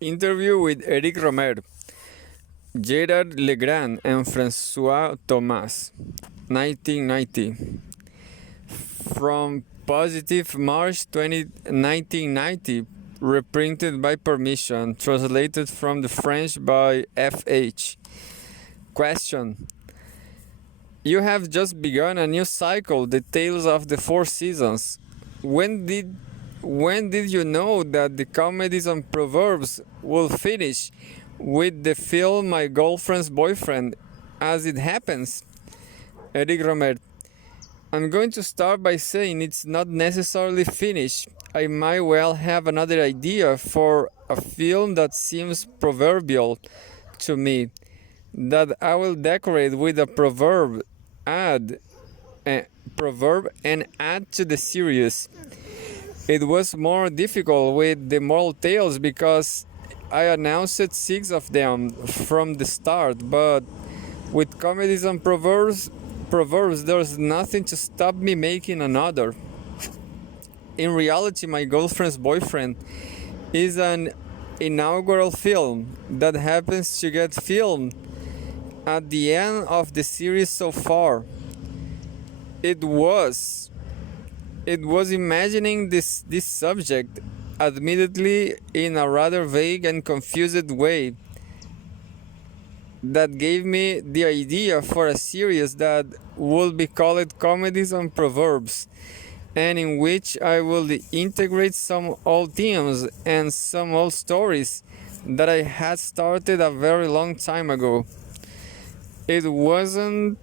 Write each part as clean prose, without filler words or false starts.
Interview with Eric Rohmer, Gérard, Legrand, and François Thomas, 1990. From Positive March 20, 1990, reprinted by permission, translated from the French by F.H. Question. You have just begun a new cycle, the Tales of the Four Seasons. When did you know that the comedies and proverbs will finish with the film My Girlfriend's Boyfriend? As it happens, Eric Rohmer. I'm going to start by saying it's not necessarily finished. I might well have another idea for a film that seems proverbial to me, that I will decorate with a proverb, and add to the series. It was more difficult with the moral tales because I announced 6 of them from the start, but with comedies and proverbs there's nothing to stop me making another. In reality, My Girlfriend's Boyfriend is an inaugural film that happens to get filmed at the end of the series so far. It was imagining this subject, admittedly in a rather vague and confused way, that gave me the idea for a series that would be called Comedies and Proverbs, and in which I will integrate some old themes and some old stories that I had started a very long time ago. It wasn't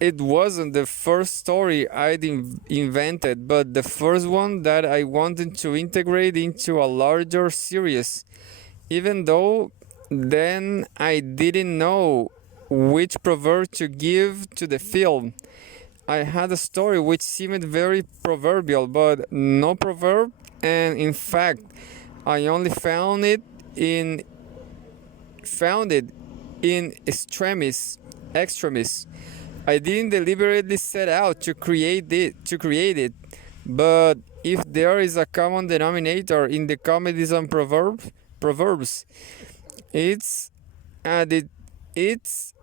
the first story I'd invented, but the first one that I wanted to integrate into a larger series, even though then I didn't know which proverb to give to the film. I had a story which seemed very proverbial, but no proverb, and in fact, I only found it in extremis. I didn't deliberately set out to create it, but if there is a common denominator in the comedies and proverbs, it's at its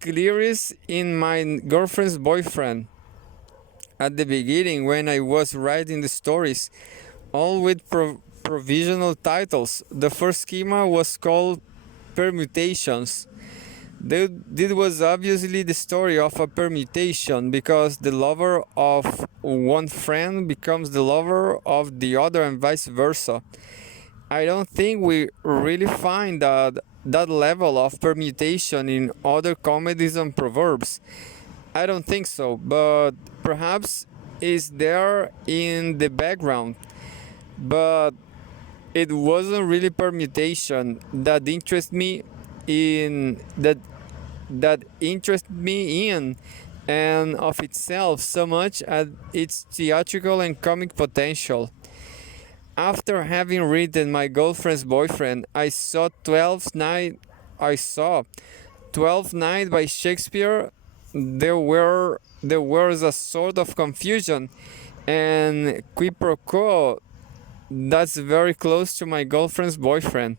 clearest in My Girlfriend's Boyfriend. At the beginning, when I was writing the stories, all with provisional titles, the first schema was called Permutations. This was obviously the story of a permutation, because the lover of one friend becomes the lover of the other and vice versa. I don't think we really find that level of permutation in other comedies and proverbs. I don't think so, but perhaps it's there in the background. But it wasn't really permutation that interested me in and of itself so much as its theatrical and comic potential. After having written My Girlfriend's Boyfriend, I saw Twelfth Night by Shakespeare. There was a sort of confusion and quid pro quo that's very close to My Girlfriend's Boyfriend.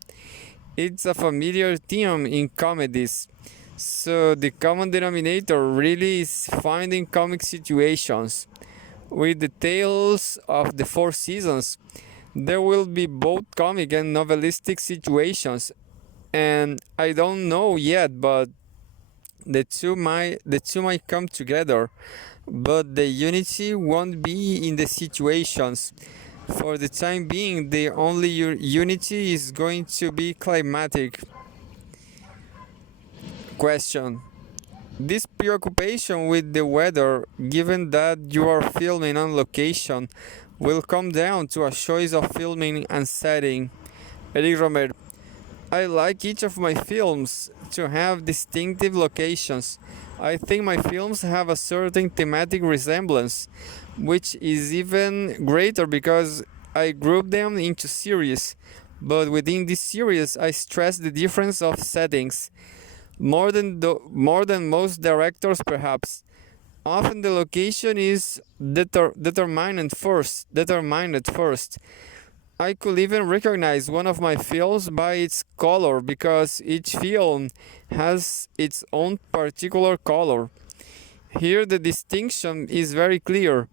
It's a familiar theme in comedies, so the common denominator really is finding comic situations. With the Tales of the Four Seasons, there will be both comic and novelistic situations, and I don't know yet, but the two might come together, but the unity won't be in the situations. For the time being, the only unity is going to be climatic. Question. This preoccupation with the weather, given that you are filming on location, will come down to a choice of filming and setting. Eric Rohmer. I like each of my films to have distinctive locations. I think my films have a certain thematic resemblance, which is even greater because I group them into series. But within this series, I stress the difference of settings more than most directors, perhaps. Often the location is determined first. I could even recognize one of my films by its color because each film has its own particular color. Here, the distinction is very clear.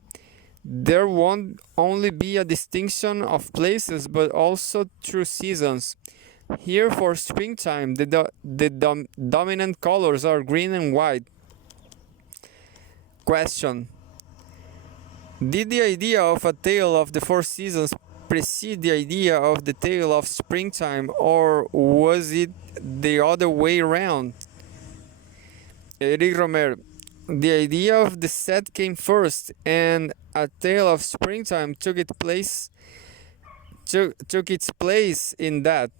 There won't only be a distinction of places but also through seasons. Here, for springtime, the dominant colors are green and white. Question: did the idea of a tale of the four seasons precede the idea of the tale of springtime, or was it the other way around? Eric Rohmer: the idea of the set came first, and a tale of springtime took its place in that.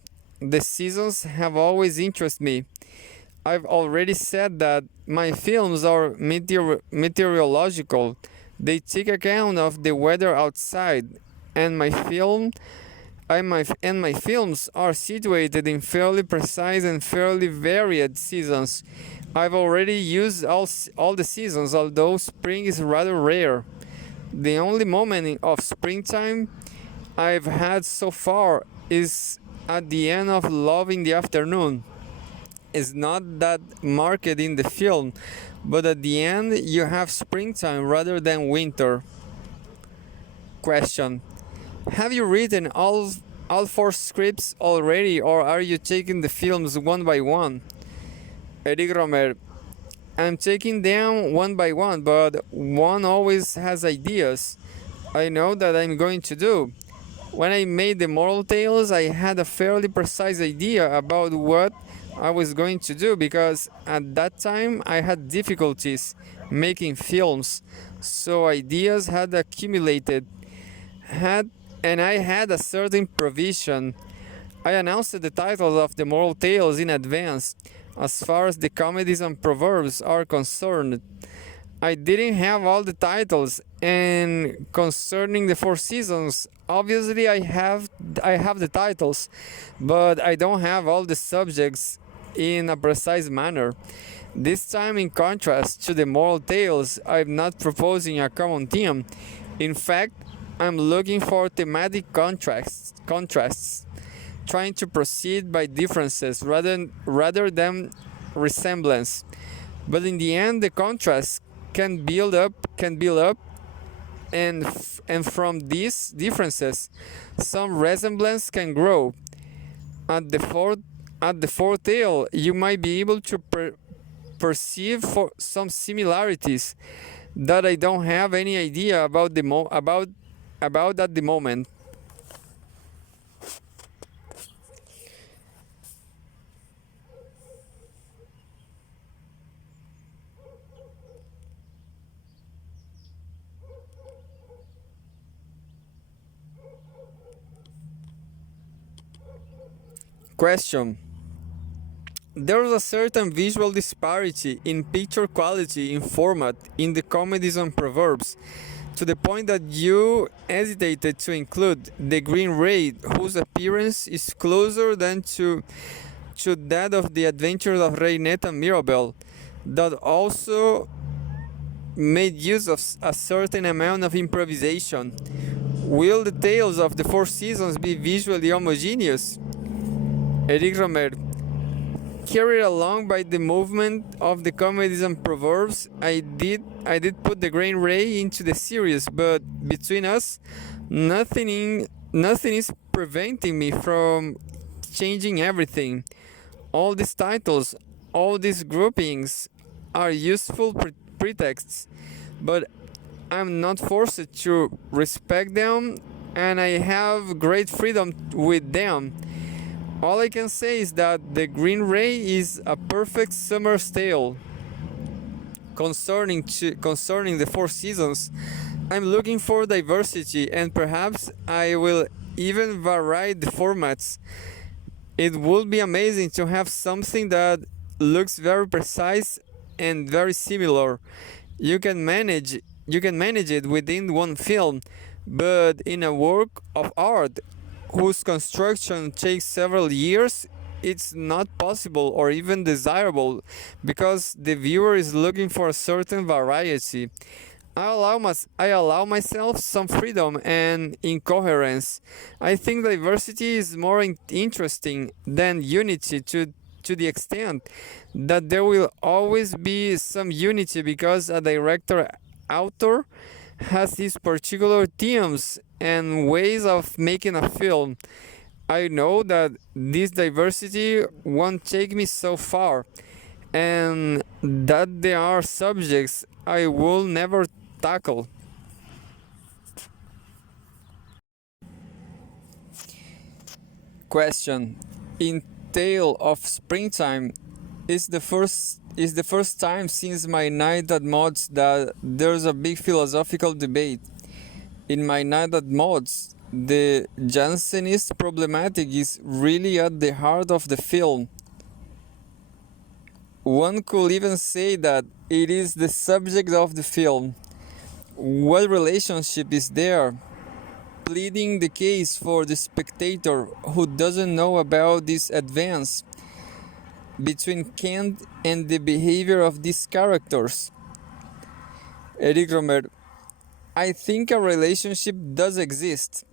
The seasons have always interested me. I've already said that my films are meteorological. They take account of the weather outside, and my films are situated in fairly precise and fairly varied seasons. I've already used all the seasons, although spring is rather rare. The only moment of springtime I've had so far is at the end of Love in the Afternoon. It's not that marked in the film, but at the end you have springtime rather than winter. Question: have you written all four scripts already, or are you taking the films one by one? Eric Rohmer: I'm taking them one by one, but one always has ideas I know that I'm going to do. When I made the Moral Tales, I had a fairly precise idea about what I was going to do because at that time I had difficulties making films, so ideas had accumulated. And I had a certain provision. I announced the titles of the Moral Tales in advance. As far as the comedies and proverbs are concerned, I didn't have all the titles, and concerning the four seasons, obviously I have the titles, but I don't have all the subjects in a precise manner. This time, in contrast to the Moral Tales, I'm not proposing a common theme. In fact, I'm looking for thematic contrasts, trying to proceed by differences rather than resemblance. But in the end, the contrasts can build up, and from these differences, some resemblance can grow. At the fourth tale, you might be able to perceive for some similarities that I don't have any idea about at the moment. Question: there's a certain visual disparity in picture quality in format in the comedies and proverbs, to the point that you hesitated to include the Green Ray, whose appearance is closer than to that of the adventures of Reinette and Mirabel, that also made use of a certain amount of improvisation. Will the tales of the four seasons be visually homogeneous? Eric Rohmer: carried along by the movement of the comedies and proverbs, I did put the Green Ray into the series, but between us, nothing is preventing me from changing everything. All these titles, all these groupings are useful pretexts, but I'm not forced to respect them, and I have great freedom with them. All I can say is that the Green Ray is a perfect summer's tale. Concerning the four seasons, I'm looking for diversity, and perhaps I will even vary the formats. It would be amazing to have something that looks very precise and very similar. You can manage it within one film, but in a work of art whose construction takes several years, it's not possible or even desirable because the viewer is looking for a certain variety. I allow myself some freedom and incoherence. I think diversity is more interesting than unity to the extent that there will always be some unity because a director author has his particular themes and ways of making a film. I know that this diversity won't take me so far, and that there are subjects I will never tackle. Question: in Tale of Springtime is the first time since my night at Mods that there's a big philosophical debate. In my night at Mods, the Jansenist problematic is really at the heart of the film. One could even say that it is the subject of the film. What relationship is there? Pleading the case for the spectator who doesn't know about this advance between Kent and the behavior of these characters. Eric Rohmer: I think a relationship does exist.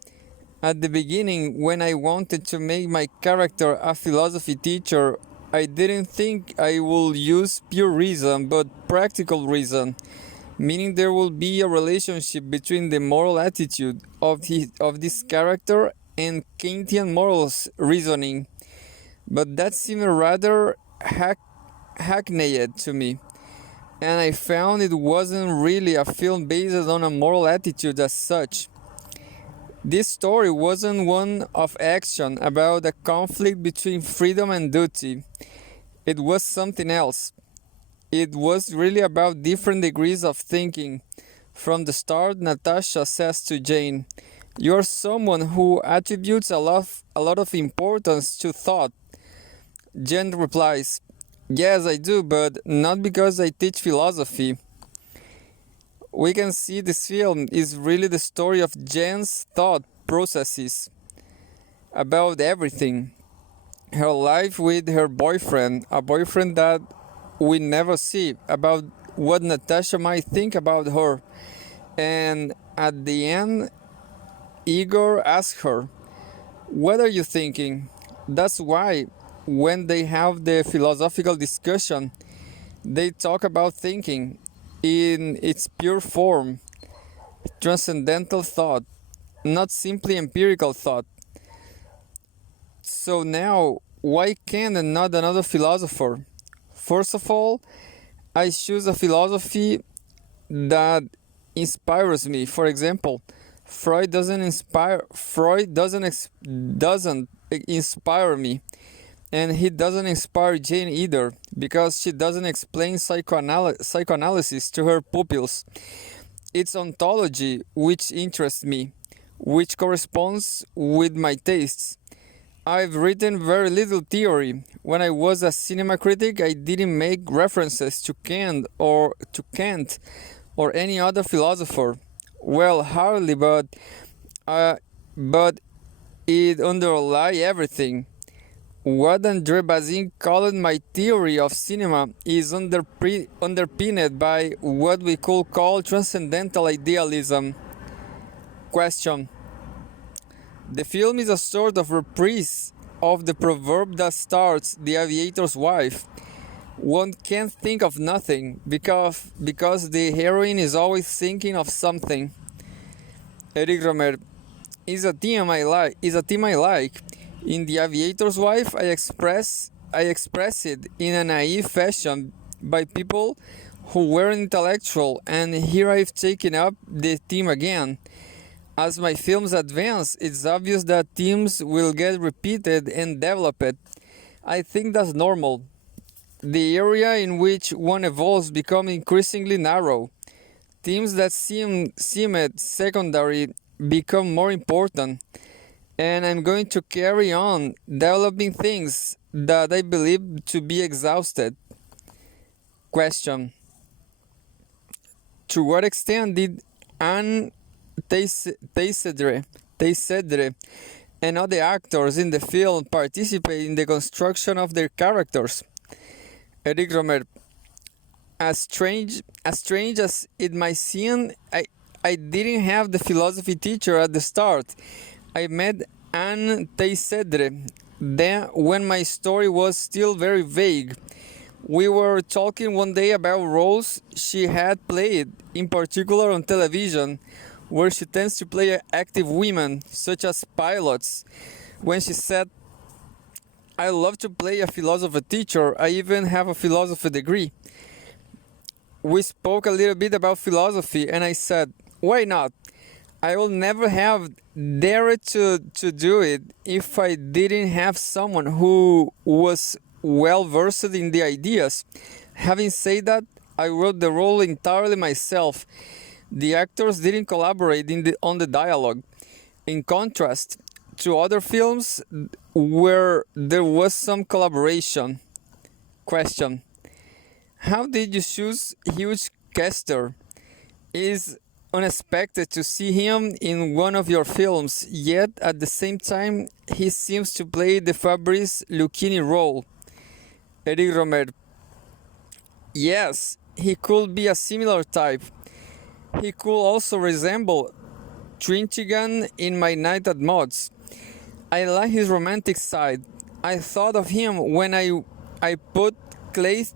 At the beginning, when I wanted to make my character a philosophy teacher, I didn't think I would use pure reason, but practical reason, meaning there will be a relationship between the moral attitude of this character and Kantian morals reasoning. But that seemed rather hackneyed to me, and I found it wasn't really a film based on a moral attitude as such. This story wasn't one of action about a conflict between freedom and duty. It was something else. It was really about different degrees of thinking. From the start, Natasha says to Jane, "You're someone who attributes a lot of importance to thought." Jane replies, "Yes, I do, but not because I teach philosophy." We can see this film is really the story of Jane's thought processes about everything. Her life with her boyfriend, a boyfriend that we never see, about what Natasha might think about her. And at the end, Igor asks her, "What are you thinking?" That's why, when they have the philosophical discussion, they talk about thinking in its pure form, transcendental thought, not simply empirical thought. So now, why Kant and not another philosopher? First of all, I choose a philosophy that inspires me. For example, Freud doesn't inspire me, and he doesn't inspire Jane either, because she doesn't explain psychoanalysis to her pupils. It's ontology which interests me, which corresponds with my tastes. I've written very little theory. When I was a cinema critic, I didn't make references to Kant or any other philosopher. Well, hardly, but it underlie everything. What André Bazin called my theory of cinema is underpinned by what we could call transcendental idealism. Question: the film is a sort of reprise of the proverb that starts "The Aviator's Wife." One can't think of nothing because the heroine is always thinking of something. Eric Rohmer: is a theme I like. In "The Aviator's Wife," I express it in a naive fashion by people who were intellectual, and here I've taken up the theme again. As my films advance, it's obvious that themes will get repeated and developed. I think that's normal. The area in which one evolves becomes increasingly narrow. Themes that seemed secondary become more important, and I'm going to carry on developing things that I believe to be exhausted. Question: to what extent did Anne Teisedre and other actors in the film participate in the construction of their characters? Eric Rohmer: As strange as it might seem, I didn't have the philosophy teacher at the start. I met Anne Teysedre then when my story was still very vague. We were talking one day about roles she had played, in particular on television, where she tends to play active women, such as pilots. When she said, I love to play a philosophy teacher, I even have a philosophy degree. We spoke a little bit about philosophy, and I said, why not? I will never have dared to do it if I didn't have someone who was well versed in the ideas. Having said that, I wrote the role entirely myself. The actors didn't collaborate on the dialogue. In contrast to other films where there was some collaboration. Question: how did you choose Hugh Kester? Is unexpected to see him in one of your films, yet at the same time he seems to play the Fabrice Lucchini role. Eric Rohmer: yes, he could be a similar type. He could also resemble Trintigan in My Night at Mods. I like his romantic side. I thought of him when I put Clay's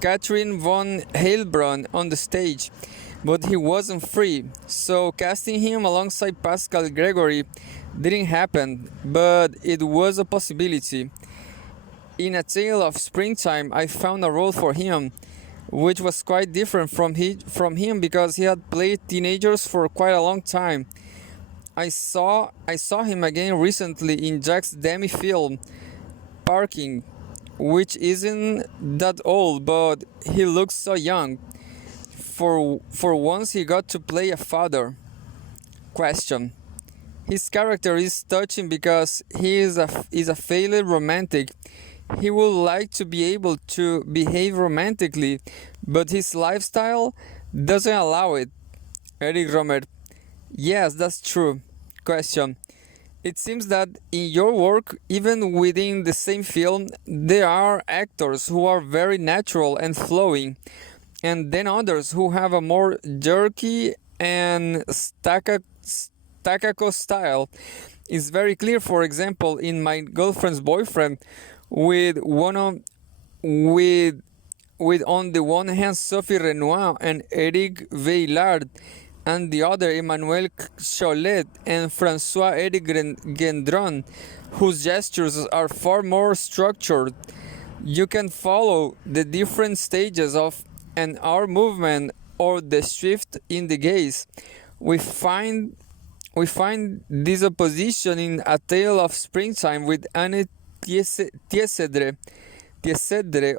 Catherine von Heilbronn on the stage, but he wasn't free, so casting him alongside Pascal Gregory didn't happen, but it was a possibility. In A Tale of Springtime, I found a role for him, which was quite different from him because he had played teenagers for quite a long time. I saw him again recently in Jacques Demy film Parking, which isn't that old, but he looks so young. For once he got to play a father. Question: his character is touching because he is a failed romantic. He would like to be able to behave romantically, but his lifestyle doesn't allow it. Eric Rohmer: yes, that's true. Question: it seems that in your work, even within the same film, there are actors who are very natural and flowing, and then others who have a more jerky and staccato style. It's very clear, for example, in My Girlfriend's Boyfriend, with with on the one hand Sophie Renoir and Eric Veillard, and the other Emmanuel Cholet and François-Eric Gendron, whose gestures are far more structured. You can follow the different stages of an arm movement or the shift in the gaze. We find this opposition in A Tale of Springtime with Anne Tiesedre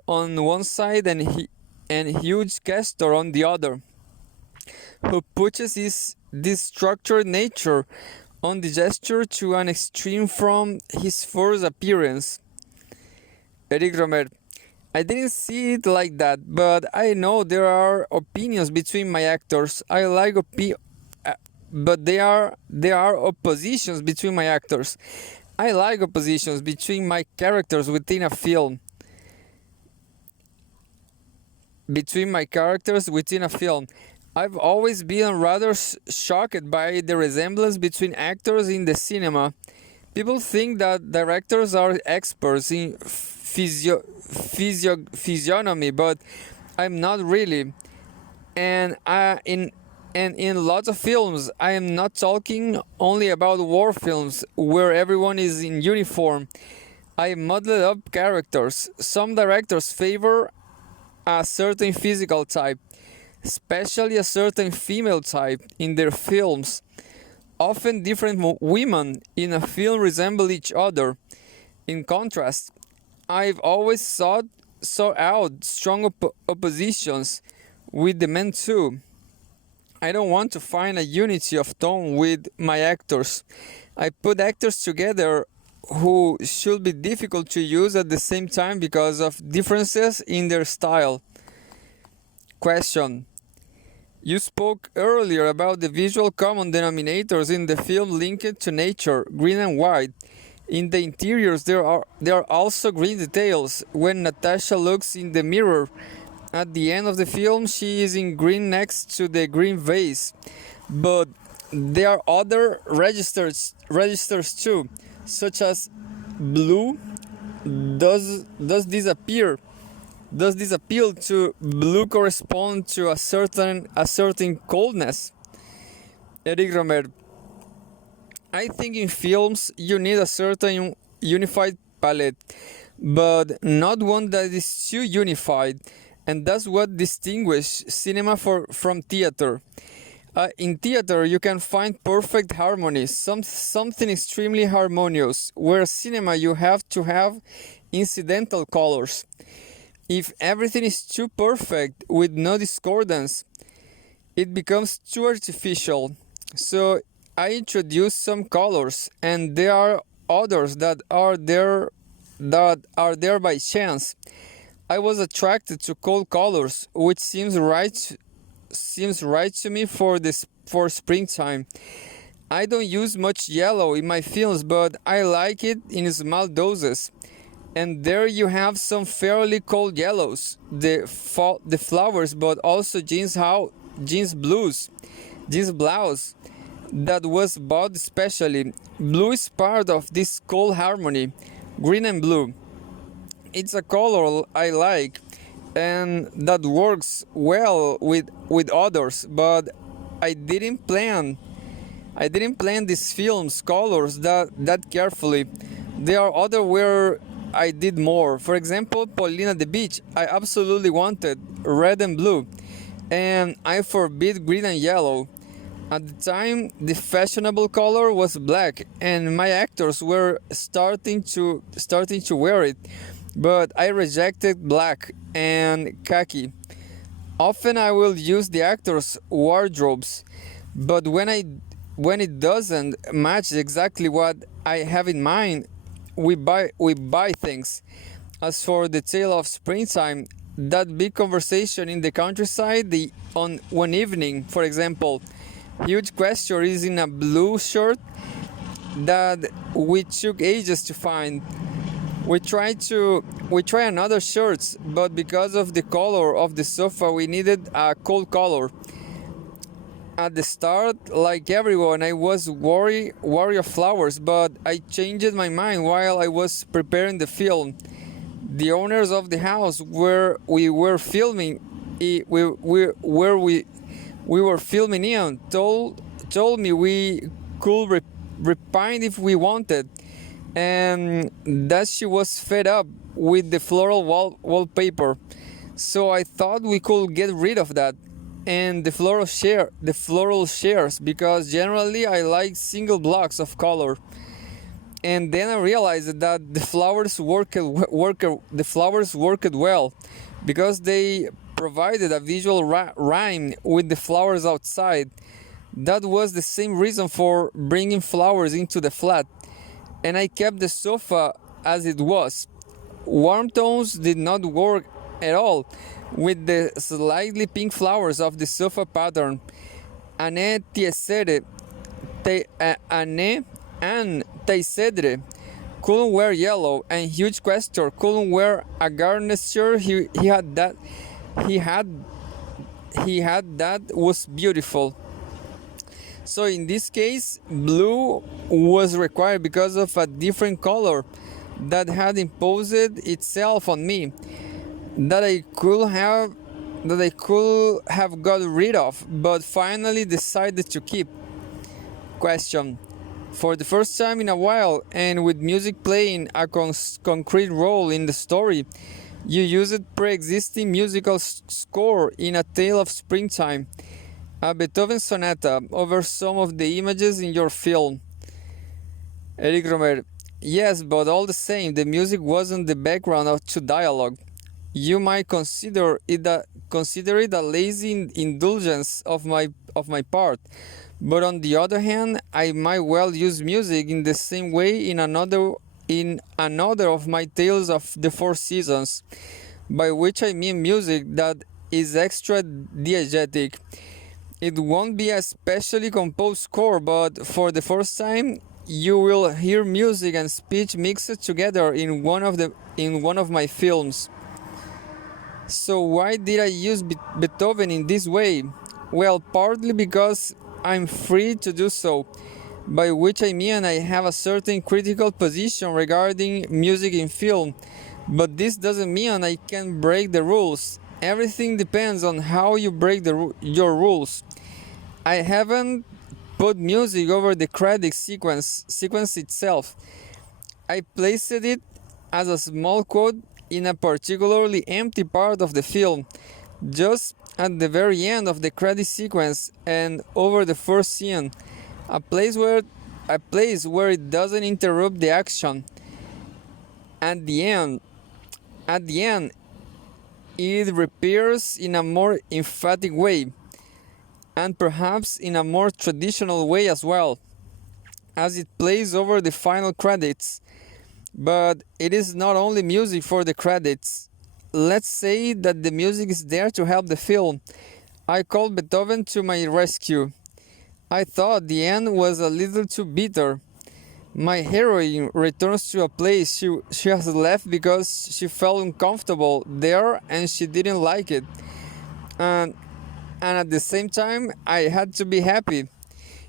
on one side and Hugh Kester on the other, who pushes this structured nature on the gesture to an extreme from his first appearance. Eric Rohmer: I didn't see it like that, but I know there are opinions between my actors. But there are oppositions between my actors. I like oppositions between my characters within a film. I've always been rather shocked by the resemblance between actors in the cinema. People think that directors are experts in physiognomy, but I'm not really. And in lots of films, I am not talking only about war films where everyone is in uniform. I modeled up characters. Some directors favor a certain physical type, especially a certain female type in their films. Often different women in a film resemble each other. In contrast, I've always saw out strong oppositions with the men too. I don't want to find a unity of tone with my actors. I put actors together who should be difficult to use at the same time because of differences in their style. Question: you spoke earlier about the visual common denominators in the film linked to nature, green and white. In the interiors there are also green details. When Natasha looks in the mirror At the end of the film, she is in green next to the green vase, but there are other registers too, such as blue. Does this appear? Does this appeal to blue correspond to a certain coldness? Eric Rohmer. I think in films you need a certain unified palette, but not one that is too unified, and that's what distinguishes cinema from theater. In theater, you can find perfect harmony, something extremely harmonious, where cinema you have to have incidental colors. If everything is too perfect with no discordance, it becomes too artificial. So I introduce some colors, and there are others that are there by chance. I was attracted to cold colors, which seems right to me for springtime. I don't use much yellow in my films, but I like it in small doses. And there you have some fairly cold yellows, the flowers, but also jeans blues, that was bought especially. Blue is part of this cold harmony, green and blue. It's a color I like, and that works well with others, but I didn't plan these films colors that carefully. There are other where I did more. For example, Paulina the Beach, I absolutely wanted red and blue, and I forbid green and yellow. At the time, the fashionable color was black, and my actors were starting to wear it, but I rejected black and khaki. Often I will use the actors' wardrobes, but when it doesn't match exactly what I have in mind, we buy things. As for the tale of springtime, that big conversation in the countryside, on one evening, for example, Huge Question is in a blue shirt that we took ages to find. We try another shirts, but because of the color of the sofa, we needed a cold color. At the start, like everyone, I was worried of flowers, but I changed my mind while I was preparing the film. The owners of the house where we were filming, in told me we could repaint if we wanted, and that she was fed up with the floral wallpaper. So I thought we could get rid of that. And the floral shares, because generally I like single blocks of color. And then I realized that the flowers worked well, because they provided a visual rhyme with the flowers outside. That was the same reason for bringing flowers into the flat, and I kept the sofa as it was. Warm tones did not work at all with the slightly pink flowers of the sofa pattern. Anne Teisedre couldn't wear yellow, and Huge Questor couldn't wear a garniture. He had that was beautiful. So in this case, blue was required because of a different color that had imposed itself on me, that I could have got rid of, but finally decided to keep. Question: for the first time in a while, and with music playing a concrete role in the story, you used pre-existing musical score in A Tale of Springtime, a Beethoven sonata, over some of the images in your film. Eric Rohmer: yes, but all the same, the music wasn't the background to dialogue. You might consider it a lazy indulgence of my part, but on the other hand, I might well use music in the same way in another of my tales of the Four Seasons, by which I mean music that is extra diegetic. It won't be a specially composed score, but for the first time, you will hear music and speech mixed together in one of my films. So why did I use Beethoven in this way? Well, partly because I'm free to do so, by which I mean I have a certain critical position regarding music in film, but this doesn't mean I can break the rules. Everything depends on how you break your rules. I haven't put music over the credit sequence itself. I placed it as a small quote in a particularly empty part of the film, just at the very end of the credit sequence and over the first scene, a place where it doesn't interrupt the action. At the end, it reappears in a more emphatic way, and perhaps in a more traditional way as well, as it plays over the final credits. But it is not only music for the credits. Let's say that the music is there to help the film. I called Beethoven to my rescue. I thought the end was a little too bitter. My heroine returns to a place she has left because she felt uncomfortable there and she didn't like it. And, and at the same time, I had to be happy.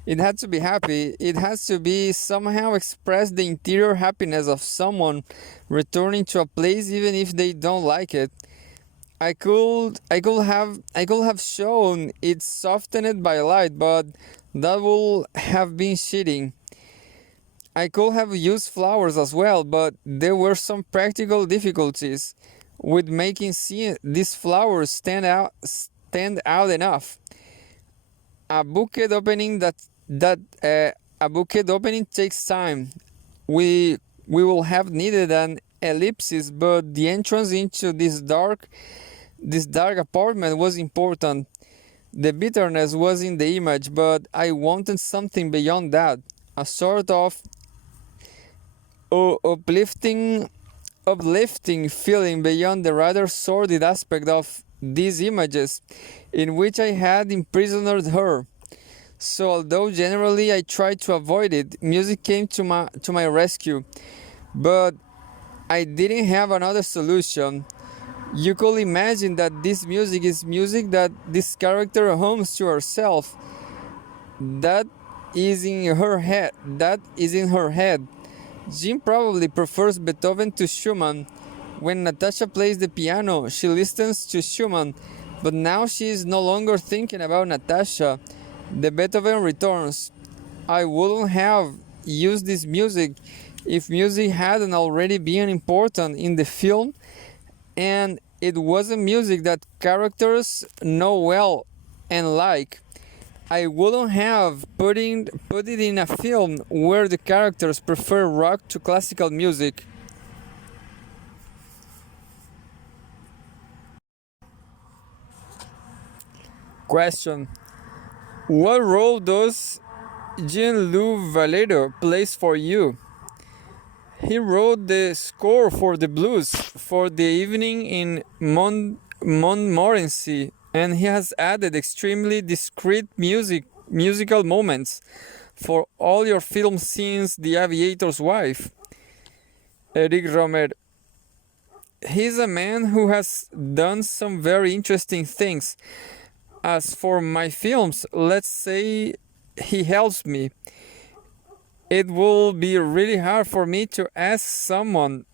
It had to be happy. It has to be somehow express the interior happiness of someone returning to a place even if they don't like it. I could have shown it softened by light, but that would have been cheating. I could have used flowers as well, but there were some practical difficulties with making these flowers stand out enough. A bouquet opening a bouquet opening takes time. We will have needed an ellipsis, but the entrance into this dark apartment was important. The bitterness was in the image, but I wanted something beyond that, a sort of uplifting feeling beyond the rather sordid aspect of these images in which I had imprisoned her. So although generally I tried to avoid it, music came to my rescue. But I didn't have another solution. You could imagine that this music is music that this character hums to herself. That is in her head. That is in her head. Jean probably prefers Beethoven to Schumann. When Natasha plays the piano, she listens to Schumann, but now she is no longer thinking about Natasha. The Beethoven returns. I wouldn't have used this music if music hadn't already been important in the film, and it wasn't music that characters know well and like. I wouldn't have put it in a film where the characters prefer rock to classical music. Question: what role does Jean-Loup Valero plays for you? He wrote the score for the blues for the evening in Montmorency, and he has added extremely discreet musical moments for all your film scenes. The Aviator's Wife. Eric Rohmer. He's a man who has done some very interesting things. As for my films, let's say he helps me. It will be really hard for me to ask someone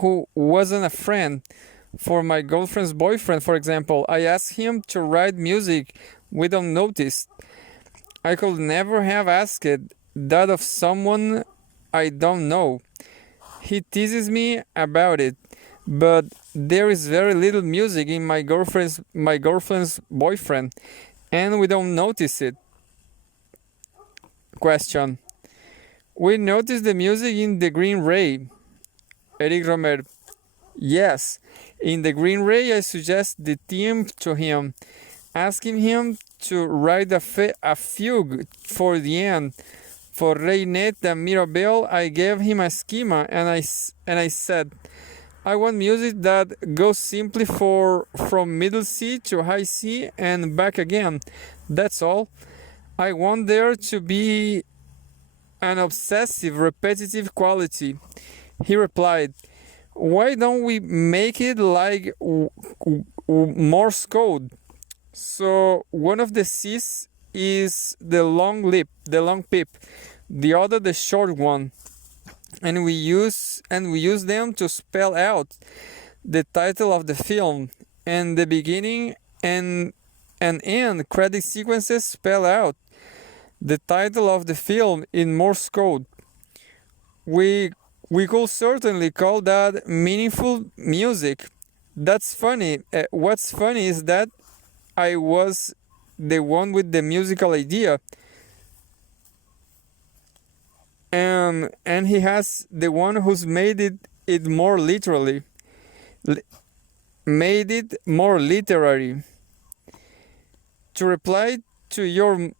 who wasn't a friend. For my girlfriend's boyfriend, for example, I asked him to write music without notice. I could never have asked that of someone I don't know. He teases me about it, but there is very little music in my girlfriend's boyfriend, and we don't notice it. Question: we notice the music in The Green Ray. Eric Rohmer. Yes, in The Green Ray I suggest the theme to him, asking him to write a fugue for the end. For Reynette and Mirabelle, I gave him a schema, and I said, I want music that goes simply from middle C to high C and back again. That's all. I want there to be an obsessive, repetitive quality. He replied, why don't we make it like Morse code. So one of the C's is the long lip, the long pip, the other the short one, and we use them to spell out the title of the film, and the beginning and end credit sequences spell out the title of the film in Morse code. We could certainly call that meaningful music. That's funny. What's funny is that I was the one with the musical idea, and he has the one who's made it more literally, made it more literary. To reply to you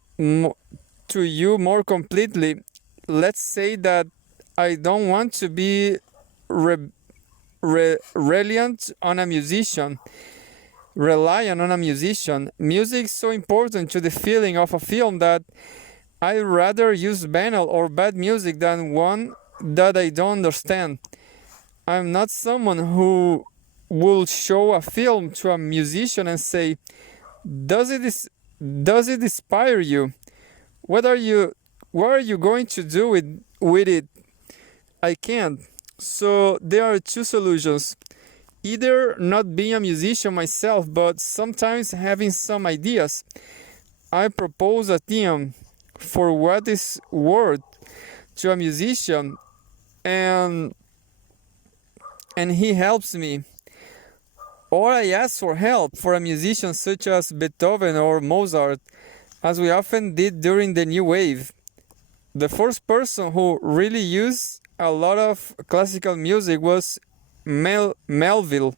more completely, let's say that I don't want to be reliant on a musician. Music is so important to the feeling of a film that I'd rather use banal or bad music than one that I don't understand. I'm not someone who will show a film to a musician and say, does it inspire you? What are you going to do with it? I can't. So there are two solutions. Either not being a musician myself, but sometimes having some ideas. I propose a theme for what is worth to a musician, and he helps me. Or I ask for help for a musician such as Beethoven or Mozart, as we often did during the New Wave. The first person who really used a lot of classical music was Melville.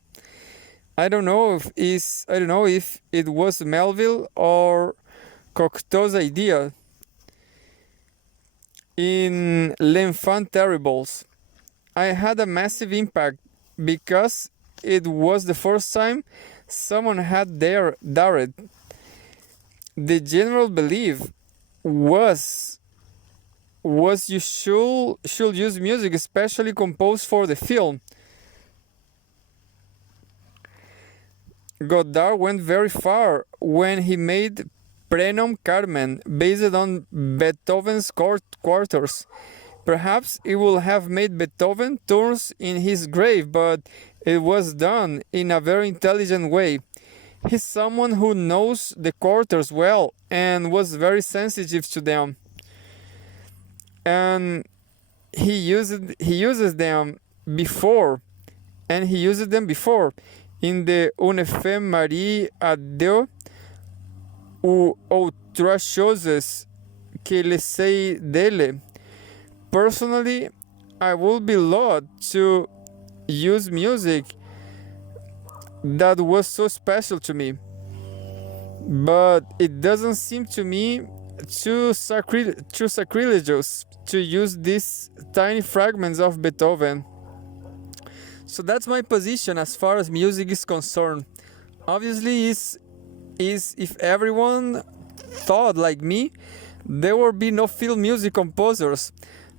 I don't know if it was Melville or Cocteau's idea in L'Enfant Terribles. I had a massive impact because it was the first time someone had dared. The general belief was you should use music especially composed for the film. Godard went very far when he made Prenum Carmen based on Beethoven's quarters. Perhaps it would have made Beethoven turns in his grave, but it was done in a very intelligent way. He's someone who knows the quarters well and was very sensitive to them. And he uses them before in the Une femme marie à Dieu ou autres choses que le sei d'elle. Personally, I would be loved to use music that was so special to me, but it doesn't seem to me too sacrilegious to use these tiny fragments of Beethoven. So that's my position as far as music is concerned. Obviously, is if everyone thought like me, there would be no film music composers.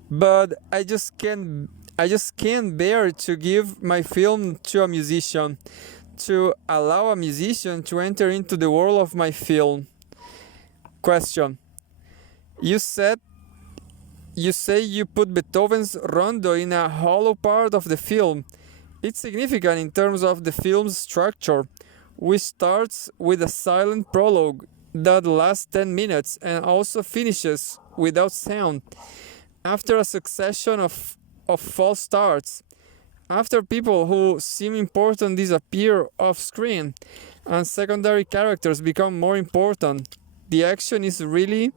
But I just can't bear to give my film to a musician, to allow a musician to enter into the world of my film. Question: You say you put Beethoven's Rondo in a hollow part of the film. It's significant in terms of the film's structure, which starts with a silent prologue that lasts 10 minutes and also finishes without sound, after a succession of false starts, after people who seem important disappear off screen and secondary characters become more important. The action is really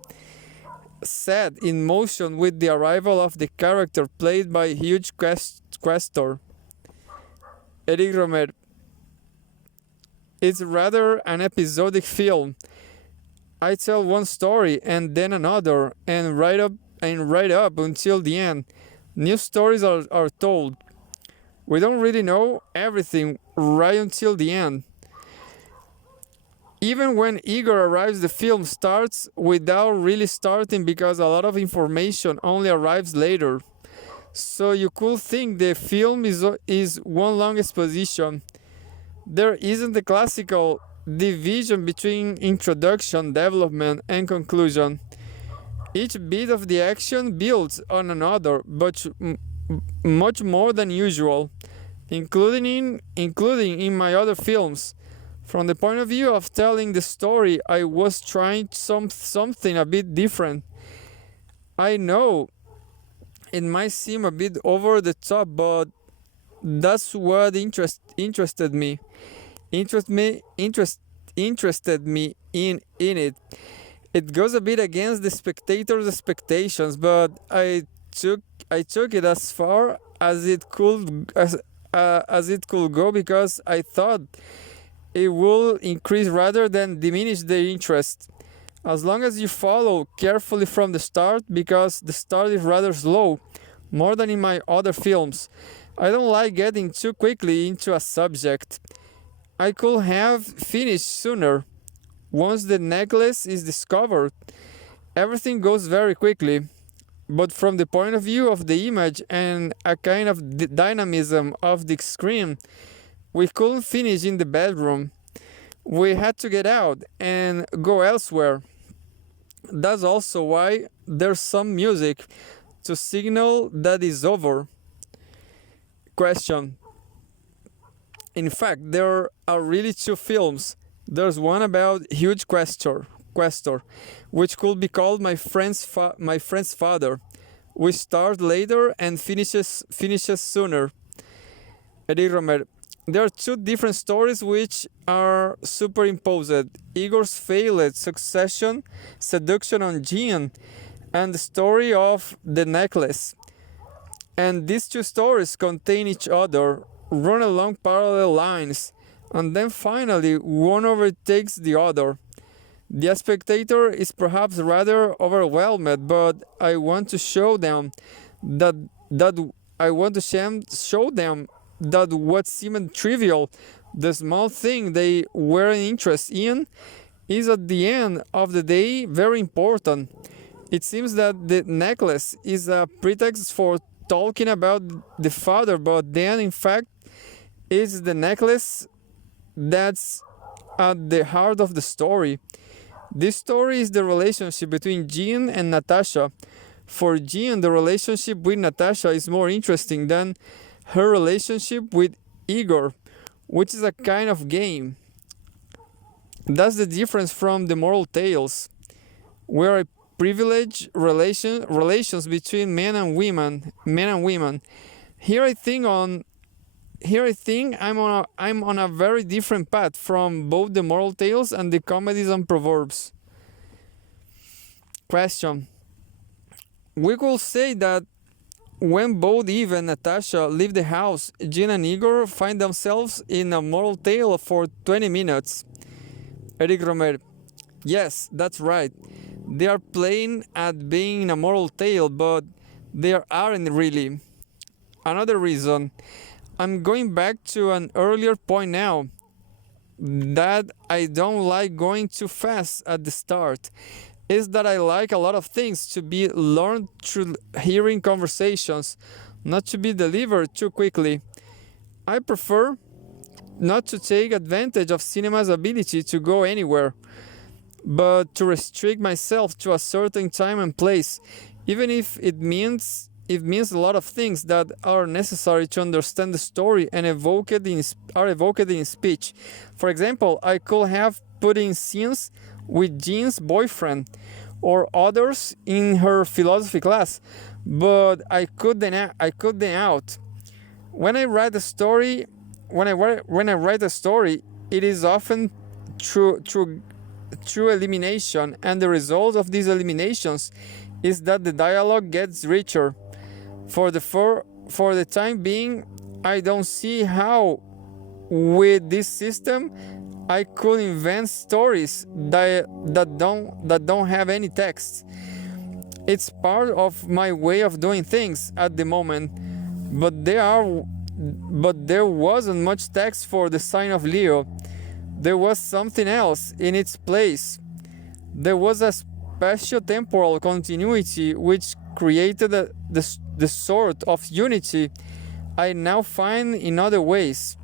set in motion with the arrival of the character played by huge questor. Eric Rohmer. It's rather an episodic film. I tell one story and then another and right up until the end. New stories are told. We don't really know everything right until the end. Even when Igor arrives, the film starts without really starting because a lot of information only arrives later. So you could think the film is one long exposition. There isn't a classical division between introduction, development, and conclusion. Each bit of the action builds on another, but much more than usual, including in my other films. From the point of view of telling the story, I was trying something a bit different. I know it might seem a bit over the top, but that's what interested me. Interested me in it. It goes a bit against the spectator's expectations, but I took it as far as it could go because I thought it will increase rather than diminish the interest. As long as you follow carefully from the start, because the start is rather slow, more than in my other films. I don't like getting too quickly into a subject. I could have finished sooner. Once the necklace is discovered, everything goes very quickly. But from the point of view of the image and a kind of dynamism of the screen, we couldn't finish in the bedroom. We had to get out and go elsewhere. That's also why there's some music to signal that is over. Question. In fact, there are really two films. There's one about huge questor, which could be called my friend's father. We start later and finishes sooner. Eric Rohmer. There are two different stories which are superimposed. Igor's failed seduction on Jean, and the story of the necklace. And these two stories contain each other, run along parallel lines, and then finally one overtakes the other. The spectator is perhaps rather overwhelmed, but I want to show them that what seemed trivial, the small thing they were interested in, is at the end of the day very important. It seems that the necklace is a pretext for talking about the father, but then in fact it's the necklace that's at the heart of the story. This story is the relationship between Jean and Natasha. For Jean, the relationship with Natasha is more interesting than her relationship with Igor, which is a kind of game. That's the difference from the moral tales, where I privilege relations between men and women. Here I think I'm on a very different path from both the moral tales and the comedies and proverbs. Question. We could say that when both Eve and Natasha leave the house, Jean and Igor find themselves in a moral tale for 20 minutes. Eric Rohmer. Yes, that's right. They are playing at being a moral tale, but they aren't really. Another reason. I'm going back to an earlier point now, that I don't like going too fast at the start. Is that I like a lot of things to be learned through hearing conversations, not to be delivered too quickly. I prefer not to take advantage of cinema's ability to go anywhere, but to restrict myself to a certain time and place, even if it means a lot of things that are necessary to understand the story and are evoked in speech. For example, I could have put in scenes with Jean's boyfriend or others in her philosophy class, but I cut them out. When I write a story, it is often through elimination, and the result of these eliminations is that the dialogue gets richer. For the time being, I don't see how, with this system, I could invent stories that don't have any text. It's part of my way of doing things at the moment, but there wasn't much text for the sign of Leo. There was something else in its place. There was a spatio-temporal continuity which created the sort of unity I now find in other ways.